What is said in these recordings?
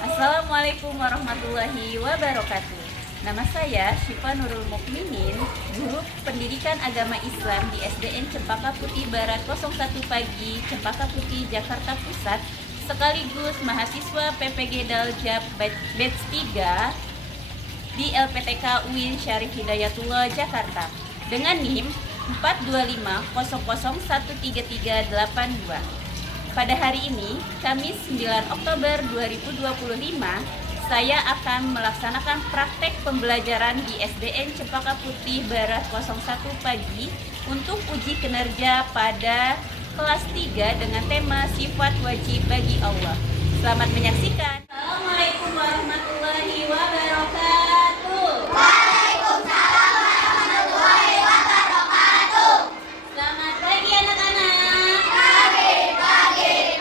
Assalamualaikum warahmatullahi wabarakatuh. Nama saya Syifa Nurul Mukminin, guru pendidikan agama Islam di SDN Cempaka Putih Barat 01 Pagi, Cempaka Putih, Jakarta Pusat, sekaligus mahasiswa PPG Daljab Batch 3 di LPTK UIN Syarif Hidayatullah Jakarta dengan NIM 42500133382. Pada hari ini, Kamis 9 Oktober 2025, saya akan melaksanakan praktek pembelajaran di SDN Cempaka Putih Barat 01 Pagi untuk uji kinerja pada kelas 3 dengan tema sifat wajib bagi Allah. Selamat menyaksikan. Assalamualaikum warahmatullahi wabarakatuh. Waalaikumsalam warahmatullahi wabarakatuh. Selamat pagi anak-anak.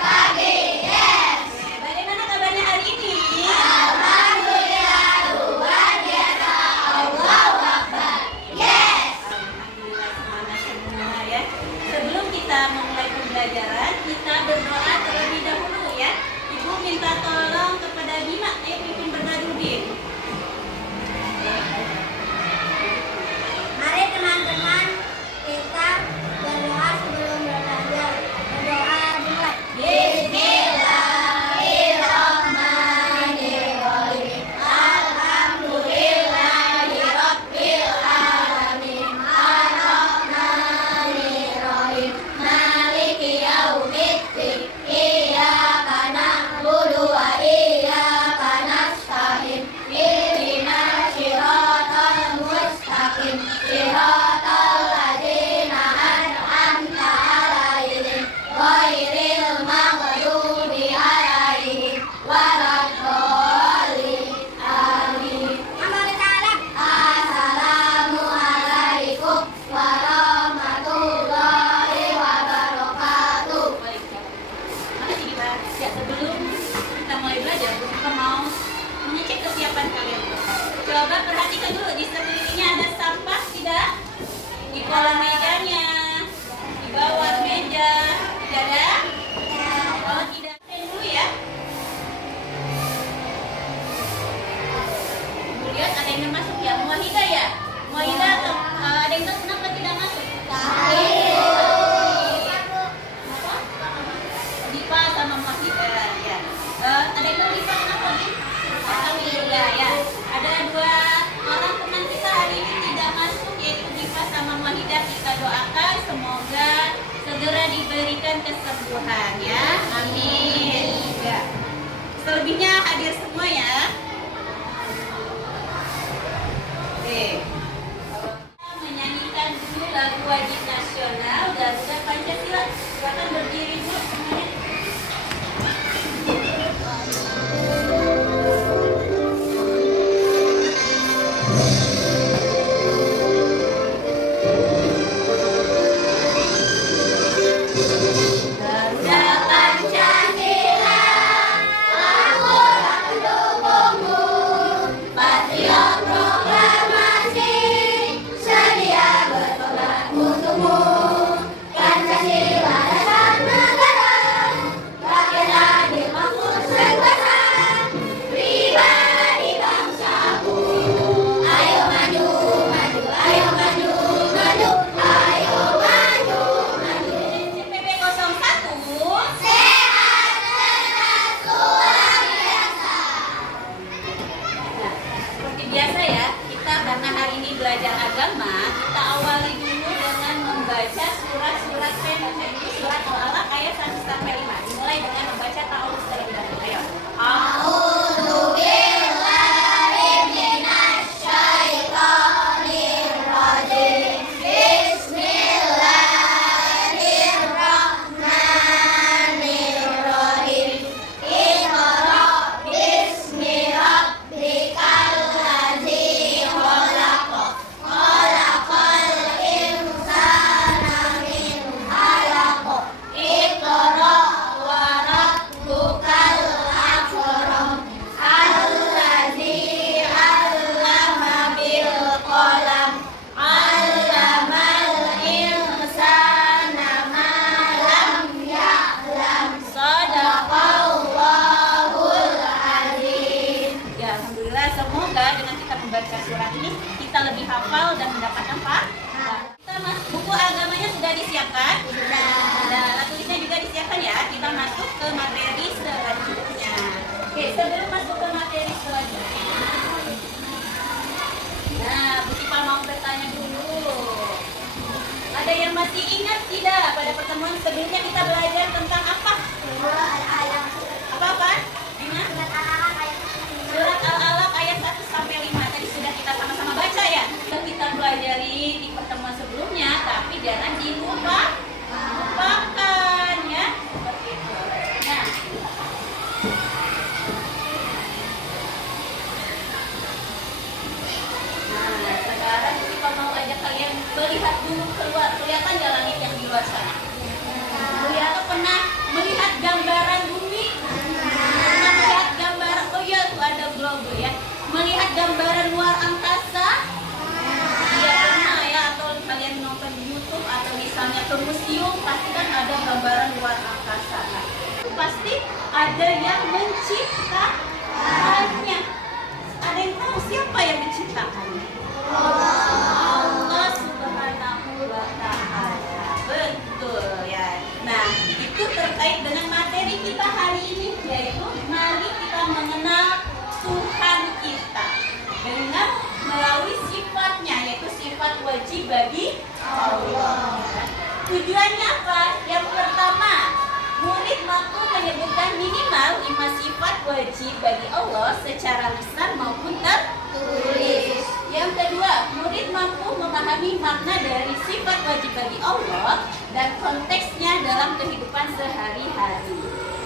Pagi, yes. Bagaimana kabarnya hari ini? Alhamdulillah, luar biasa. Allahu Akbar, yes. Alhamdulillah semangat semua ya. Sebelum kita memulai pembelajaran, kita berdoa terlebih dahulu ya. Ibu minta tolong kepada Bima, ayo pimpin berdoa dulu Bim. Mari teman-teman kita berdoa sebelum belajar. Berdoa dimulai. Bismillahirrahmanirrahim. Alhamdulillahirabbil alamin. Arrahmanirrahim. Maliki yaumiddin. Iyyaka na'budu wa iyyaka nasta'in. Ihdinas siratal mustaqim. Siratal ladzina an'amta 'alaihim ghairil maghdubi 'alaihim waladdallin. Amin. Assalamualaikum warahmatullahi wabarakatuh. Makasih Bima. Ya, sebelum kita mulai belajar, kita mau mengecek kesiapan kalian. Coba perhatikan dulu di sekelilingnya ada sampah tidak? Di kolong mejanya, di bawah meja, tidak ada? Kalau tidak, stand dulu ya. Kemudian ada yang masuk ya, Muwahidah ya? Muwahidah, ada yang tahu kenapa tidak masuk? Apa? Dipa sama Muwahidah ya. Ada yang tahu Dipa kenapa nih? Alhamdulillah ya. Ada dua orang teman kita hari ini tidak masuk, yaitu Dipa sama Muwahidah. Kita doakan semoga segera diberikan kesembuhan ya. Amin. Ya. Selebihnya hadir semua ya. Oke. Kita menyanyikan dulu lagu wajib nasional Garuda Pancasila. Silakan berdiri dulu semuanya. Garuda Pancasila, aku mendukung masih ingat tidak pada pertemuan sebelumnya kita belajar tentang apa? Apa? Ingat? Surat Al-Alaq ayat 1 sampai 5 tadi sudah kita sama-sama baca ya. Sudah kita pelajari di pertemuan sebelumnya, tapi jangan dilupakan ya. Seperti itu. Nah, sekarang kita mau ajak kalian melihat dulu keluar, kelihatan nggak langit yang di luar sana? Pernah melihat gambaran bumi? Pernah melihat gambaran? Oh iya, tuh ada globe ya. Melihat gambaran luar angkasa? Iya pernah ya. Atau kalian nonton di YouTube atau misalnya ke museum, pasti kan ada gambaran luar angkasa. Nah, pasti ada yang menciptakannya. Ada yang tahu siapa yang menciptakannya? Allah Subhanahu wa Ta'ala. Betul ya. Nah, itu terkait dengan materi kita hari ini, yaitu mari kita mengenal Tuhan kita dengan melalui sifatnya, yaitu sifat wajib bagi Allah. Tujuannya apa? Yang pertama, murid mampu menyebutkan minimal 5 sifat wajib bagi Allah secara lisan maupun tertulis. Yang kedua, murid mampu memahami makna dari sifat wajib bagi Allah dan konteksnya dalam kehidupan sehari-hari.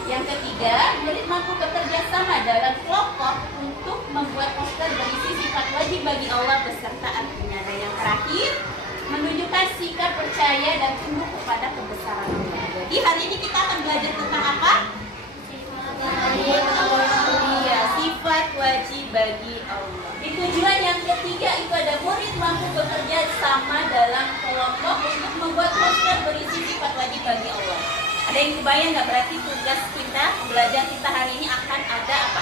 Yang ketiga, murid mampu bekerja sama dalam kelompok untuk membuat poster berisi sifat wajib bagi Allah beserta artinya. Dan yang terakhir, menunjukkan sikap percaya dan tunduk kepada kebesaran Allah. Jadi hari ini kita akan belajar tentang apa? Iya, sifat wajib bagi Allah. Tujuan yang ketiga itu ada murid mampu bekerja sama dalam kelompok untuk membuat poster berisi sifat wajib bagi Allah. Ada yang kebayang nggak? Berarti tugas kita, belajar kita hari ini akan ada apa?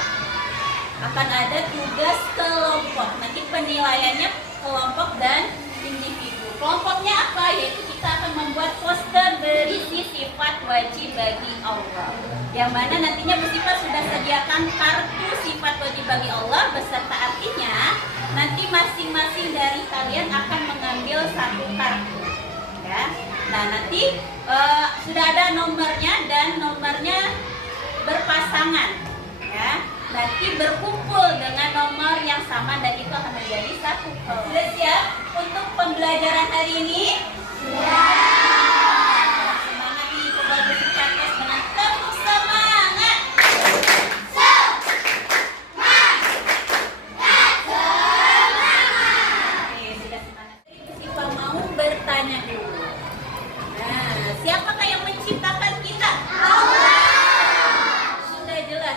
Akan ada tugas kelompok. Nanti penilaiannya kelompok dan individu. Kelompoknya apa? Yaitu kita akan membuat poster berisi sifat wajib bagi Allah. Yang mana nantinya Bu Sipa sudah sediakan kartu sifat wajib bagi Allah beserta artinya. Nanti masing-masing dari kalian akan mengambil satu kartu. Ya. Nah nanti sudah ada nomornya dan nomornya berpasangan. Ya. Nanti berkumpul dengan nomor yang sama dan itu akan menjadi satu. Sudah siap untuk pembelajaran hari ini? Semangat nih, coba bersikap dengan tepuk semangat. Oke, sudah semangat. Siapa mau bertanya dulu? Nah, siapakah yang menciptakan kita?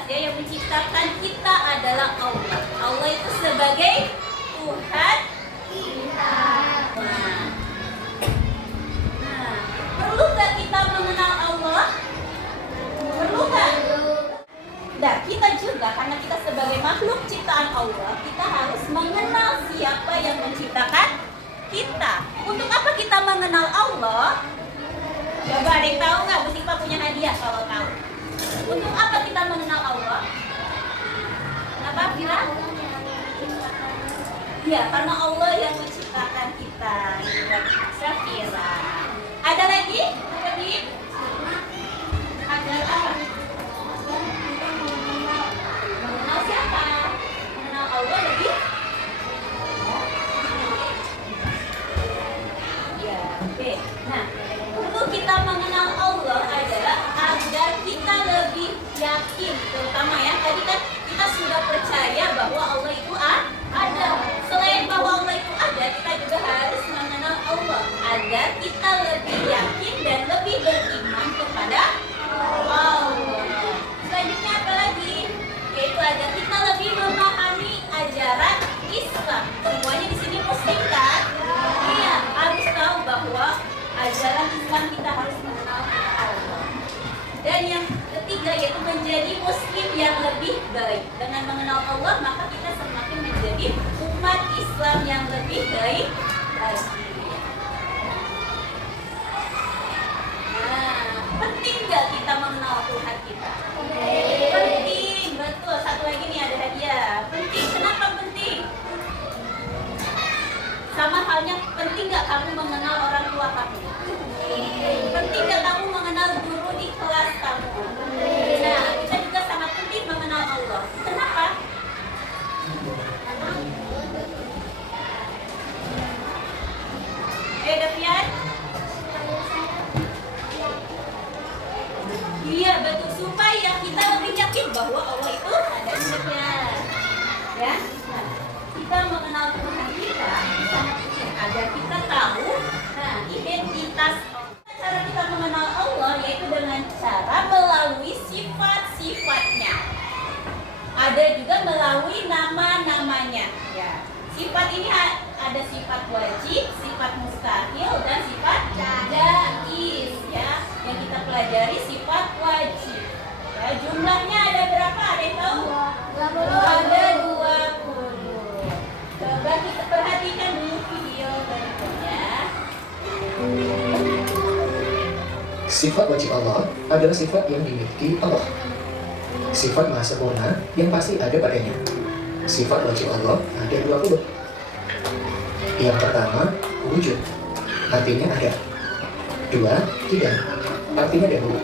Ya, yang menciptakan kita adalah Allah. Allah itu sebagai Tuhan kita. Nah, perlukah kita mengenal Allah? Perlukah? Nah, kita juga karena kita sebagai makhluk ciptaan Allah, kita harus mengenal siapa yang menciptakan kita. Untuk apa kita mengenal Allah? Coba ada yang tahu nggak? Bu Sipa punya hadiah kalau tahu. Untuk apa kita mengenal Allah? Kenapa Fira? Ya, karena Allah yang menciptakan kita. Safira. Ada lagi? Agar apa? Mengenal siapa? Mengenal Allah lebih? Ya, oke. Nah, untuk kita mengenal Allah adalah agar kita lebih yakin, terutama ya tadi kan kita sudah percaya bahwa Allah itu ada. Selain bahwa Allah itu ada, kita juga harus mengenal Allah agar kita lebih yakin dan lebih beriman kepada Allah. Selanjutnya apa lagi? Yaitu agar kita lebih memahami ajaran Islam. Semuanya di sini muslim kan? Iya, harus tahu bahwa ajaran Islam kita harus mengenal Allah. Dan yang ketiga yaitu menjadi muslim yang lebih baik. Dengan mengenal Allah maka kita semakin menjadi umat Islam yang lebih baik lagi. Nah, penting gak kita mengenal Tuhan kita? Penting, betul. Satu lagi nih ada hadiah. Penting, kenapa penting? Sama halnya penting gak kamu mengenal orang tua kamu? bahwa Allah itu ada 3. Ya, nah, kita mengenal Tuhan kita sangat penting agar kita tahu identitas Allah. Cara kita mengenal Allah yaitu dengan cara melalui sifat-sifatnya. Ada juga melalui nama-namanya. Ya, sifat ini ada sifat wajib, sifat mustahil, dan sifat jaiz. Ya, yang kita pelajari sifat wajib. Ya, jumlahnya ada berapa? Ada yang tahu? Ada 20. Coba kita perhatikan dulu video berikutnya. Sifat wajib Allah adalah sifat yang dimiliki Allah. Sifat maha sempurna yang pasti ada padanya. Sifat wajib Allah ada 20. Yang pertama, wujud, artinya ada. 2, tidak, artinya dahulu.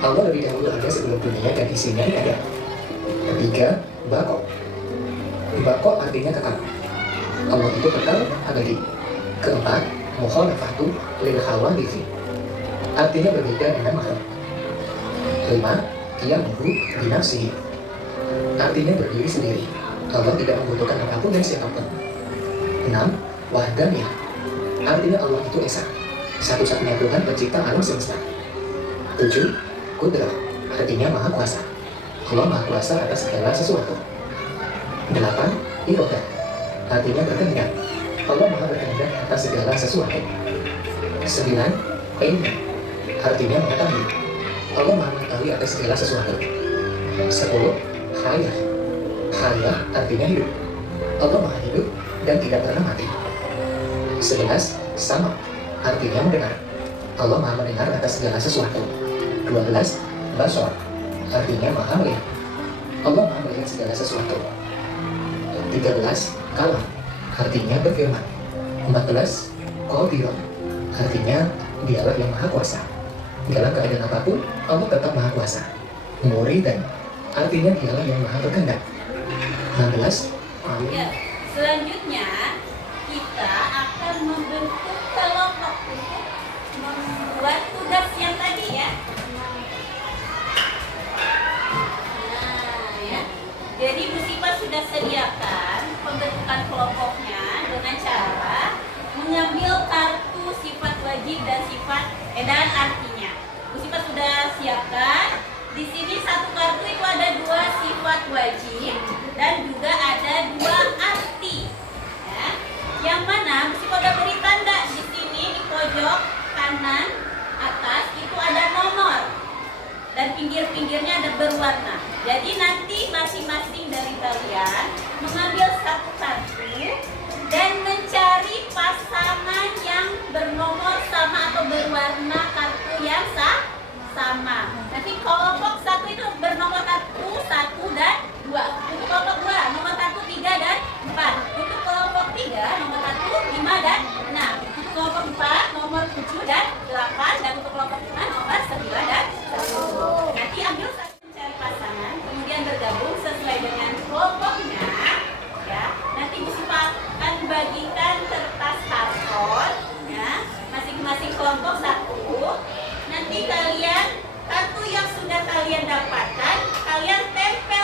Allah lebih dahulu ada sebelum dunia dan isinya ada. 3, bako. Bako artinya kekal. Allah itu kekal abadi. 4, mukhalafatu lil hawaditsi. Artinya berbeda dengan makhluk. 5, qiyamuhu binafsihi. Artinya berdiri sendiri. Allah tidak membutuhkan apapun dari siapapun. 6, wahdaniyah. Artinya Allah itu esa, satu-satunya Tuhan pencipta alam semesta. 7, qudrah. Artinya maha kuasa. Allah maha kuasa atas segala sesuatu. 8, iradah. Artinya berkehendak. Allah maha berkehendak atas segala sesuatu. 9, ilmu. Artinya mengetahui. Allah maha mengetahui atas segala sesuatu. 10, hayah. Hayah artinya hidup. Allah maha hidup dan tidak pernah mati. 11, sama. Artinya mendengar. Allah maha mendengar atas segala sesuatu. 12, basar. Artinya maha melihat. Allah maha melihat segala sesuatu. 13, kalam. Artinya berfirman. 14, qadirun. Artinya dialah yang maha kuasa. Dalam keadaan apapun, Allah tetap maha kuasa. Muridan. Artinya dialah yang maha berkehendak. 16, alim. Ya, selanjutnya kita akan membentuk kelompok untuk membuat tugas yang tadi ya. Nah, ya. Jadi Musibah sudah sediakan pembentukan kelompoknya dengan cara mengambil kartu sifat wajib dan sifat dan artinya. Musibah sudah siapkan. Di sini satu kartu itu ada 2 sifat wajib dan juga ada 2 arti. Ya. Yang mana Musibah udah beri tanda di sini di pojok kanan atas itu ada nomor dan pinggir-pinggirnya ada berwarna. Jadi nanti masing-masing dari kalian mengambil satu kartu dan mencari pasangan yang bernomor sama atau berwarna kartu yang sama. Nanti kelompok 1 itu bernomor kartu 1 dan 2. Untuk kelompok 2 nomor kartu 3 dan 4. Untuk kelompok 3 nomor kartu 5 dan 6. Untuk kelompok 4 nomor 7 dan 8. Dan untuk kelompok 5 nomor 9 dan 10. Nanti ambil satu mencari pasangan, kemudian bergabung sesuai dengan kelompoknya. Ya, nanti Musibah akan bagikan kertas karton, ya, masing-masing kelompok 1. Nanti kalian kartu yang sudah kalian dapatkan, kalian tempel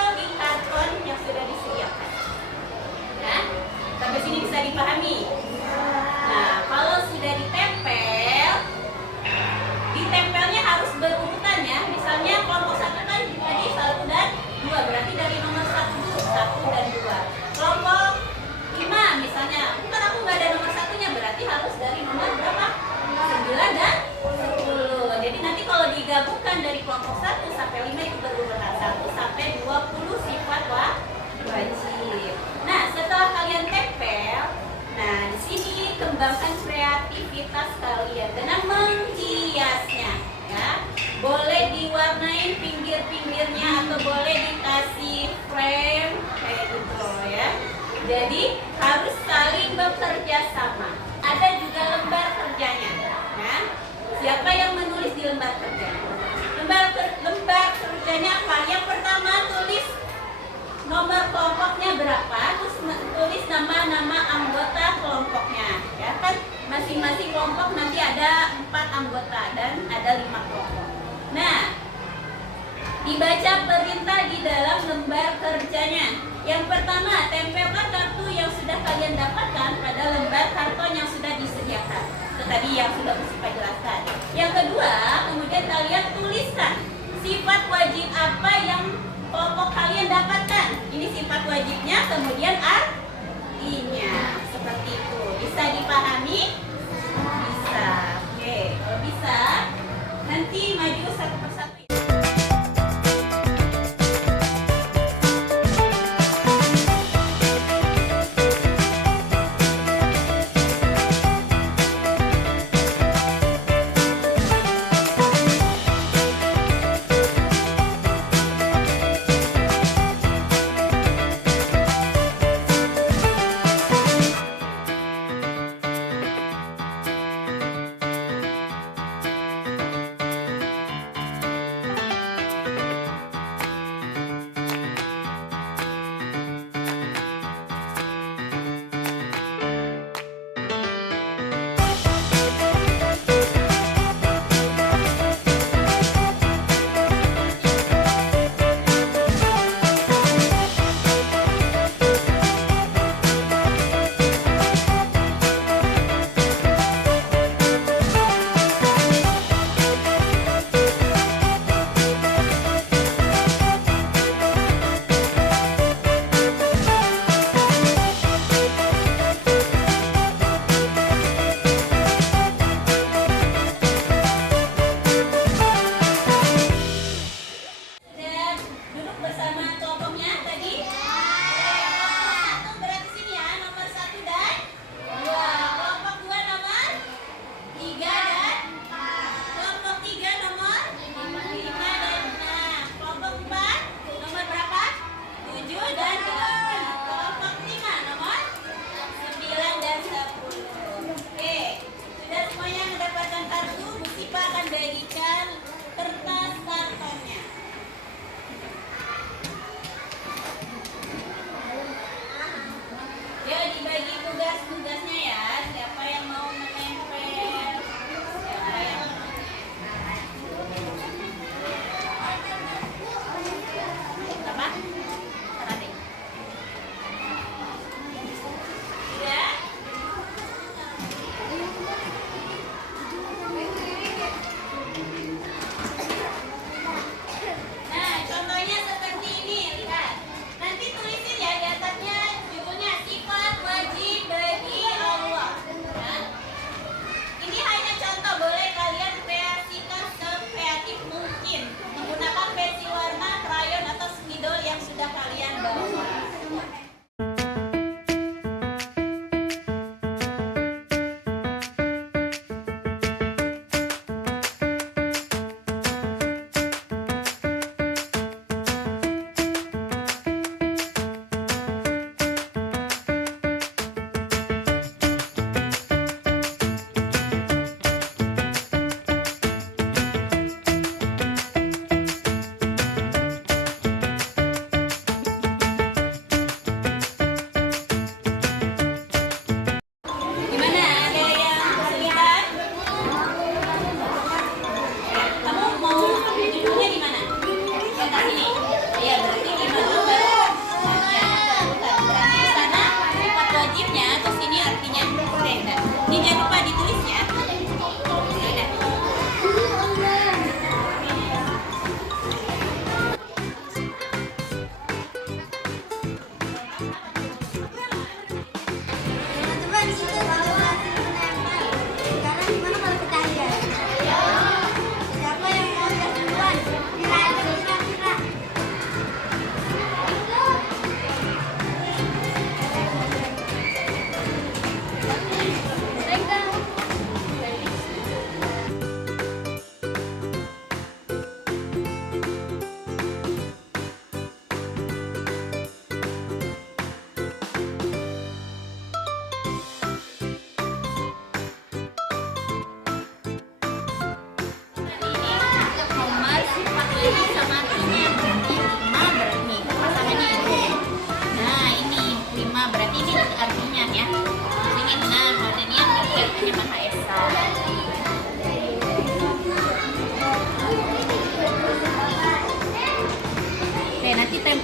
Yang pertama, tempelkan kartu yang sudah kalian dapatkan pada lembar karton yang sudah disediakan. Itu tadi yang sudah Musyifa jelaskan. Yang kedua, kemudian kalian tuliskan sifat wajib apa yang kelompok kalian dapatkan. Ini sifat wajibnya, kemudian artinya. Seperti itu. Bisa dipahami? Bisa. Oke, kalau bisa, nanti maju satu persatu.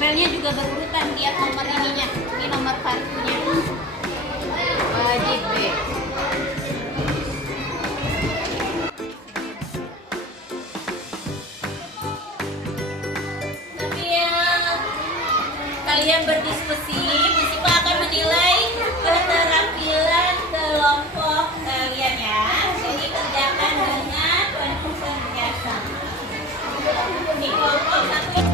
Nempelnya juga berurutan, lihat nomor ininya. Ini nomor kartunya. Wajib deh. Kalian berdiskusi, Musipa akan menilai keterampilan kelompok kalian ya. Jadi kerjakan dengan enthusiasm. Di kelompok satu.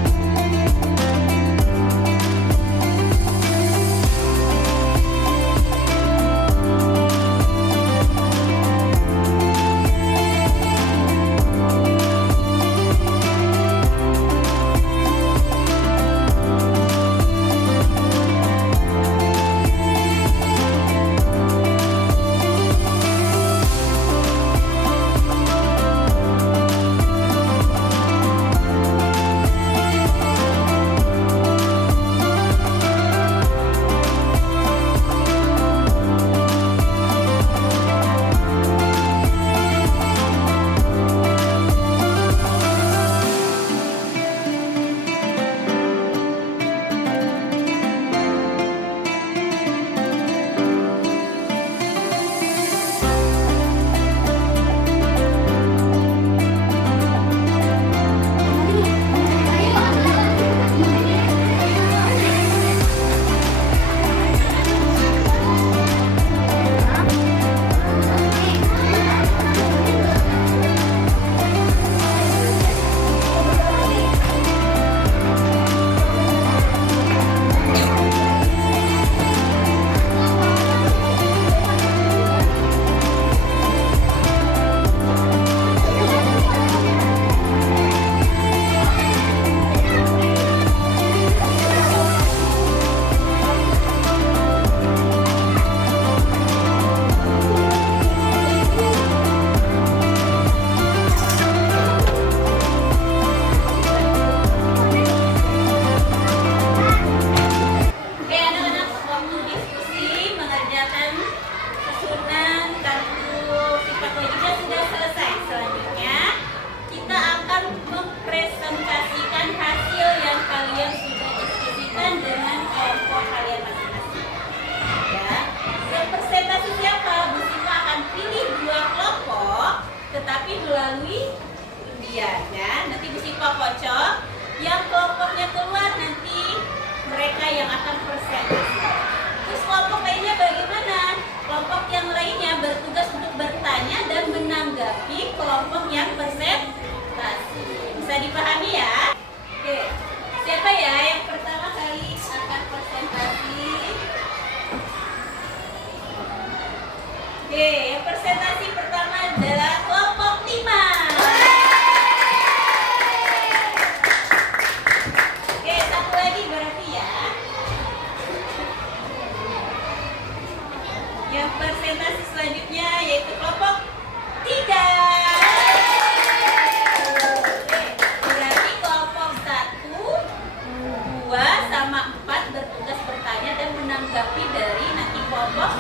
Melalui undian ya. Nanti Musipa kocok, yang kelompoknya keluar nanti mereka yang akan presentasi. Terus kelompok lainnya bagaimana? Kelompok yang lainnya bertugas untuk bertanya dan menanggapi kelompok yang presentasi. Bisa dipahami ya? Oke, siapa ya yang pertama kali akan presentasi? Oke, yang presentasi pertama adalah kelompok 5. Oke, satu lagi berarti ya. Yang presentasi selanjutnya yaitu kelompok 3. Oke, berarti kelompok 1, 2, sama 4 bertugas bertanya dan menanggapi dari nanti kelompok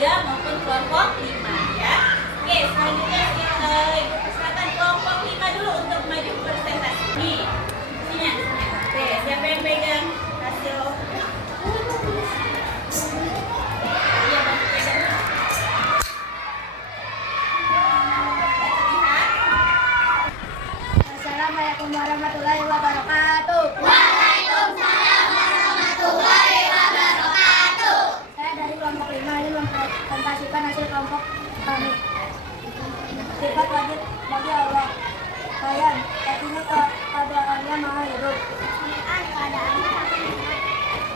3 maupun kelompok 5 ya. Oke, selanjutnya kita persilakan kelompok 5 dulu untuk maju presentasi. Nih, sini. Oke, siapa yang pegang hasil? Iya, Bang, pegang. Assalamualaikum warahmatullahi wabarakatuh. Waalaikumsalam warahmatullahi wabarakatuh. Saya dari kelompok 5 ini mempresentasikan hasil kelompok kami. Sifat wajib bagi Allah. Kalian, artinya keadaannya maha hidup. Keadaannya maha hidup.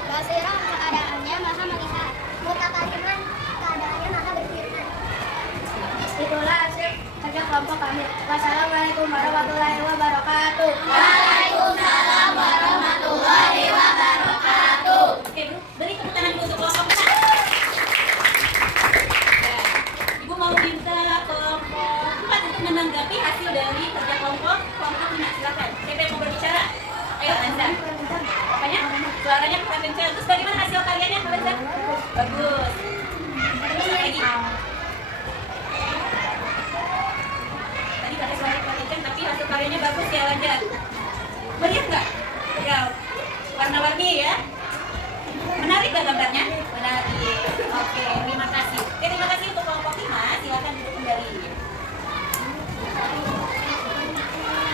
Basirah keadaannya maha melihat. Mutakaliman keadaannya maha berfirman. Itulah hasil kerja kelompok kami. Wassalamualaikum warahmatullahi wabarakatuh. Waalaikumsalam warahmatullahi wabarakatuh. Oke, beri tepuk tangan dulu untuk kelompok 6. Ibu mau minta kelompok 4 untuk menanggapi hasil dari kerja kelompok 5. Silakan. Siapa yang mau berbicara? Ayo, Anza. Apanya? Suaranya kurang kencang. Terus bagaimana hasil kaliannya, Anza? Bagus. Terus apa lagi? Tadi pakai suara kurang kencang, tapi hasil karyanya bagus ya, lanjut. Meriah nggak? Ya. Warna warna-warni ya. Menarik gak gambarnya? Menarik. Oke, terima kasih. Oke, terima kasih untuk kelompok 5. Silakan duduk kembali.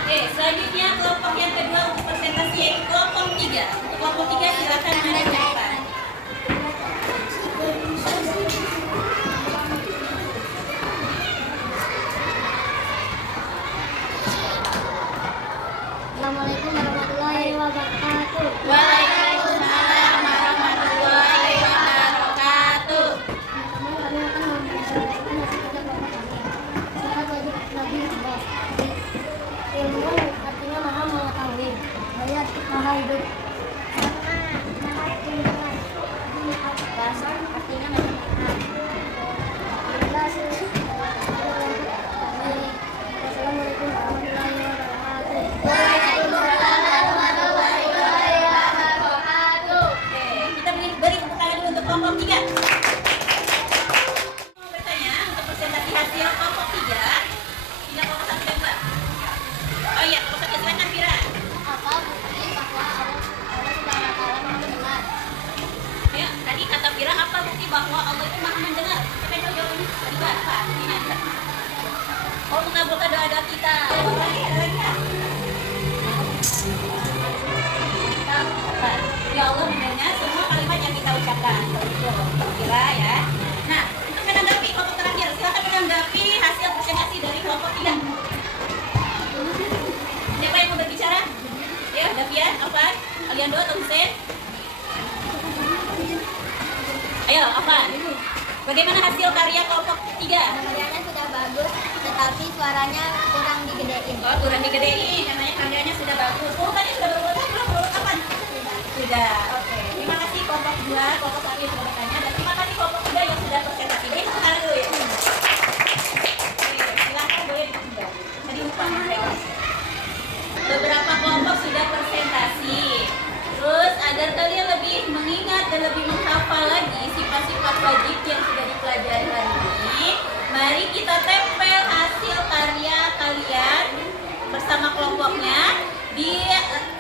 Oke, selanjutnya kelompok yang kedua untuk presentasi yaitu kelompok 3. Untuk kelompok 3 silakan maju ke depan. Assalamualaikum warahmatullahi wabarakatuh. Waalaikumsalam warahmatullahi wabarakatuh. Teman-teman, kami akan mempresentasikan hasil kerja kelompok kami. Sifat wajib Nabi Allah. Ilmu artinya maha mengetahui. Hayat maha hidup. Dasar artinya macam-macam. Assalamualaikum warahmatullahi wabarakatuh. Oke, kita beri tepuk tangan dulu untuk kelompok 3. Mau bertanya untuk presentasi hasil kelompok 3. Tinggal kelompok 1 dan 2. Oh iya, kelompok 1 silakan Fira. Apa bukti bahwa Allah Subhanahu wa taala Maha mendengar? Ya, tadi kata Fira apa bukti bahwa Allah itu Maha mendengar? Siapa yang tahu jawabannya? Tadi apa? Ini ada. Oh, mengabulkan doa-doa kita. Ada lagi ya? Ya Allah mendengar semua kalimat yang kita ucapkan. Betul, Fira ya. Nah, untuk menanggapi kelompok terakhir, silakan menanggapi hasil presentasi dari kelompok 3. Siapa yang mau berbicara? Ya, Davian, Afan, Aliando atau Hussein? Ayo, Afan. Bagaimana hasil karya kelompok 3? Karyanya sudah bagus, tetapi suaranya kurang digedein. Oh, kurang digedein, namanya karyanya sudah bagus. Urutannya sudah berurutan belum? Urut kapan? Sudah, oke. Terima kasih kelompok 2, kelompok 1 yang sudah bertanya. Dan terima kasih kelompok 3 yang sudah presentasi. Ini tepuk tangan dulu ya. Oke, silakan boleh ditunda. Tadi lupa. Beberapa kelompok sudah presentasi. Terus agar kalian lebih mengingat dan lebih menghafal lagi sifat-sifat wajib yang sudah dipelajari hari ini, mari kita tempel hasil karya kalian bersama kelompoknya di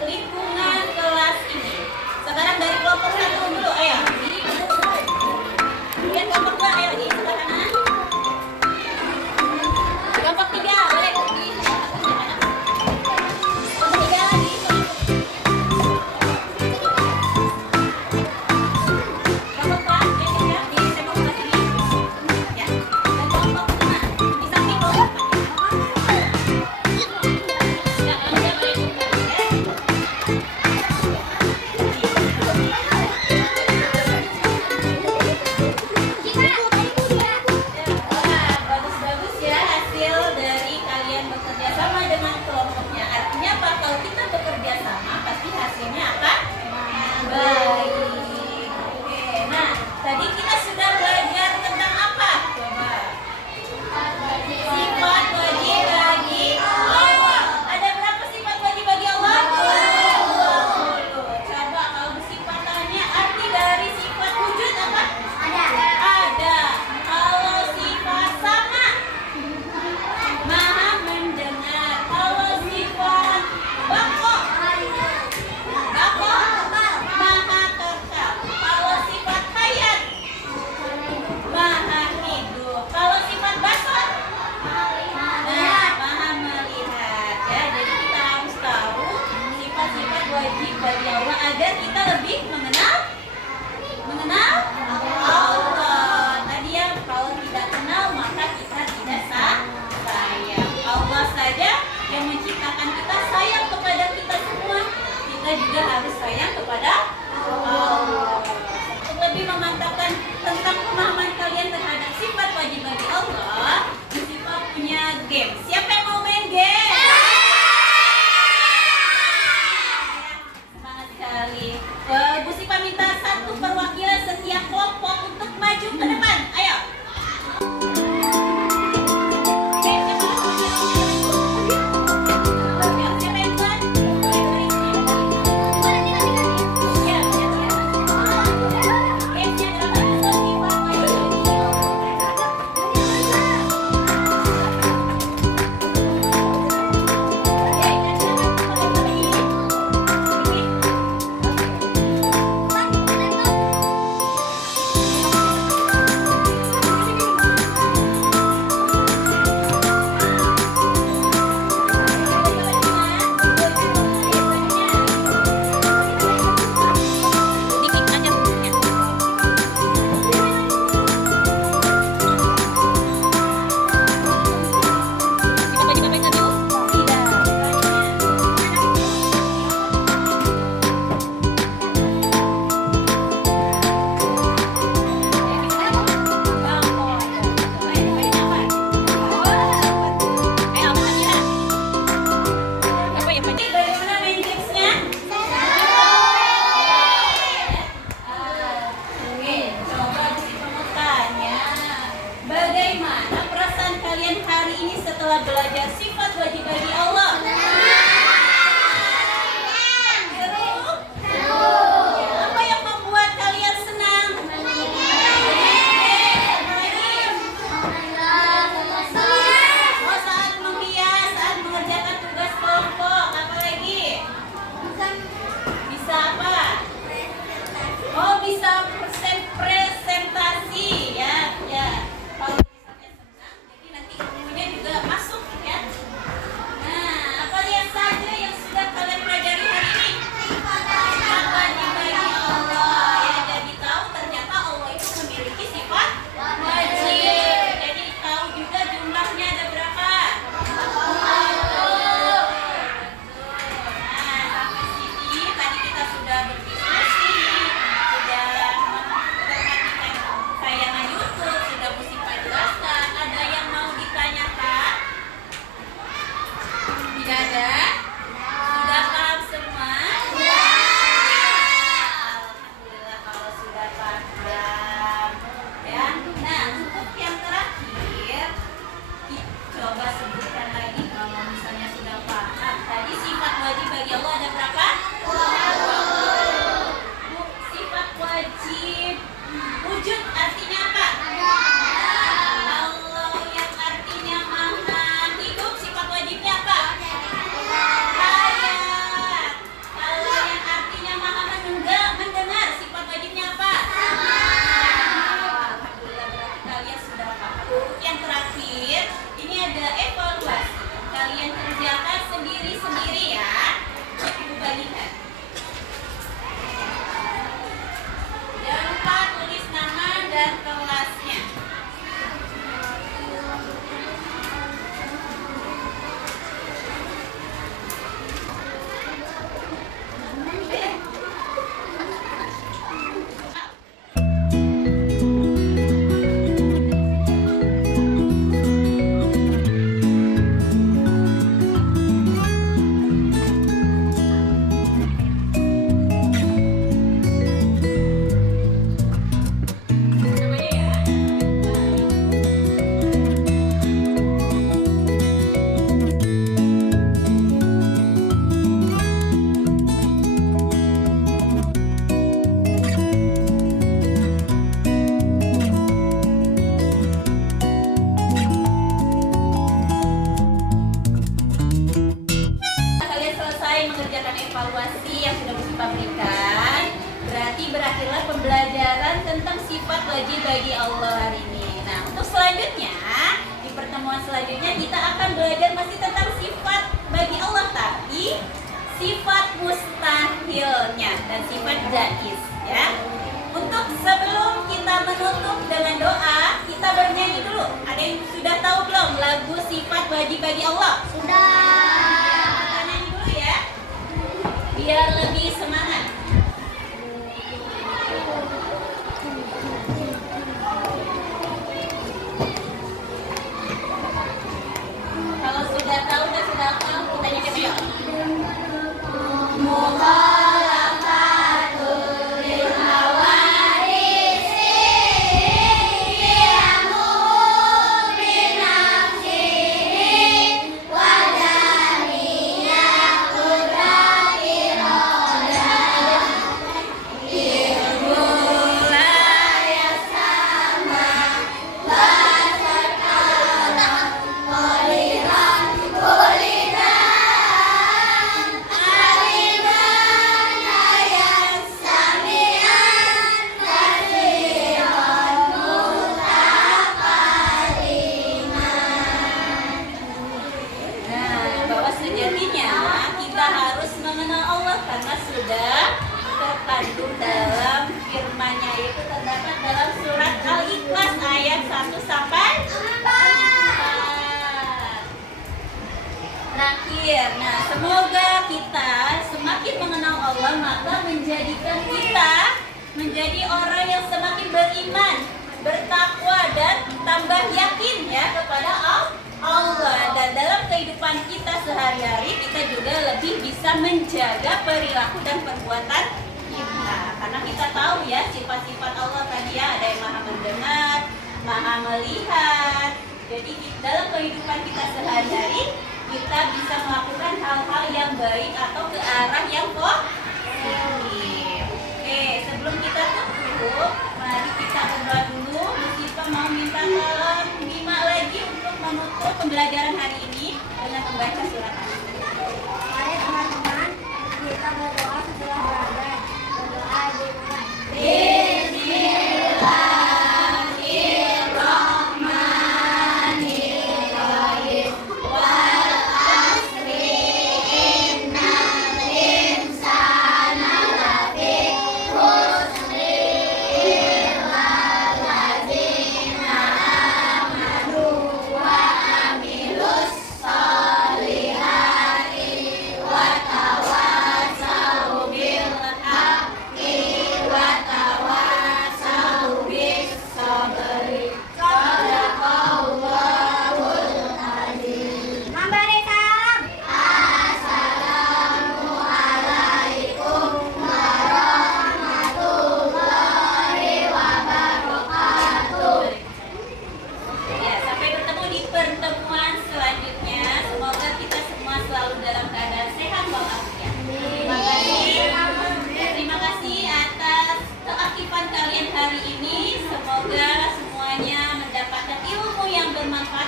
lingkungan kelas ini. Sekarang dari kelompok 1 dulu, ayo. Kemudian kelompok 2, ayo di sebelah kanan. Kelompok 3, boleh di sebelah kanan. Kelompok 3 lagi. Kelompok 4, ya, di tembok sebelah sini. Ya. Dan kelompok 5, di samping kelompok 4. Ya, boleh buka, ya. Wah, bagus-bagus ya hasil dari kalian bekerja sama dengan kelompoknya. Artinya apa? Kalau kita bekerja sama, pasti hasilnya akan baik. Oke, nah tadi kita sudah belajar tentang apa? Coba. Sifat wajib bagi Allah. Ada berapa sifat wajib bagi Allah? 20. Coba kalau sifatannya arti dari sifat wujud apa? Ada. Kalau sifat sama, maha mendengar. Kalau sifat bako, maha kekal. Kalau sifat hayat, maha hidup. Kalau sifat basar, maha melihat. Ya, jadi kita harus tahu sifat-sifat wajib bagi Allah agar kita lebih mengenal Allah. Tadi ya, kalau tidak kenal maka kita tidak sayang. Allah saja yang menciptakan kita, sayang kepada kita semua. Kita juga harus sayang kepada Allah. Untuk lebih memantapkan tentang pemahaman kalian terhadap sifat wajib bagi Allah, Musipa punya game. Siapa yang mau main game? Semangat sekali. Bu Sipa minta satu perwakilan setiap kelompok untuk maju ke depan. Ayo. Oke, siapa yang duluan? Boleh dari sini. bisa presentasi ya, ya. Kalau misalnya senang, jadi nanti ilmunya juga masuk ya. Nah, apa yang saja yang sudah kalian pelajari hari ini? Sifat wajib bagi Allah ya. Jadi tahu ternyata Allah itu memiliki sifat wajib. Jadi tahu juga jumlahnya ada berapa? Nah, sampai sini tadi kita sudah berdiskusi, sudah memperhatikan tayangan YouTube, sudah Musibah jelaskan. Ada yang mau ditanyakan? Tidak ada? Sudah paham semua? Alhamdulillah kalau sudah paham. Ya. Nah, untuk yang terakhir, coba sebutkan lagi kalau misalnya sudah paham. Tadi sifat wajib bagi Allah ada berapa? Bu, sifat wajib wujud artinya apa? Allah yang artinya maha hidup, sifat wajibnya apa? Hayat. Allah yang artinya maha mendengar, sifat wajibnya apa? Alhamdulillah berarti kalian sudah paham. Untuk yang terakhir, ini ada evaluasi. Kalian kerjakan sendiri-sendiri ya. Ibu bagikan. Jangan lupa tulis nama dan kelasnya. Namanya ya. Kalian selesai mengerjakan evaluasi yang sudah Musibah berikan, berarti berakhirlah pembelajaran tentang sifat wajib bagi Allah hari ini. Nah, untuk selanjutnya, di pertemuan selanjutnya kita akan belajar masih tentang sifat bagi Allah, tapi sifat mustahilnya dan sifat jaiz ya. Untuk sebelum kita menutup dengan doa, kita bernyanyi dulu. Ada yang sudah tahu belum lagu sifat wajib bagi Allah? Kita nyanyi dulu ya, biar lebih semangat. Kalau sudah tahu dan sudah hafal, kita nyanyi ayo. Nah, bahwa sejatinya kita harus mengenal Allah karena sudah terkandung dalam firman-Nya, yaitu terdapat dalam surat Al-Ikhlas ayat 1 sampai 4. Terakhir, nah semoga kita semakin mengenal Allah maka menjadikan kita menjadi orang yang semakin beriman, bertakwa dan tambah yakin ya kepada Allah, dan dalam kehidupan kita sehari-hari kita juga lebih bisa menjaga perilaku dan perbuatan kita, karena kita tahu ya sifat-sifat Allah tadi ya, ada yang maha mendengar, maha melihat. Jadi dalam kehidupan kita sehari-hari kita bisa melakukan hal-hal yang baik atau ke arah yang positif. Oke, sebelum kita tutup, mari kita berdoa dulu. Musibah mau minta tolong Bima lagi untuk menutup pembelajaran hari ini dengan membaca surat Al-Ikhlas. Mari teman-teman kita berdoa setelah belajar. Berdoa dimulai.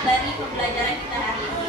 dari pembelajaran kita hari ini.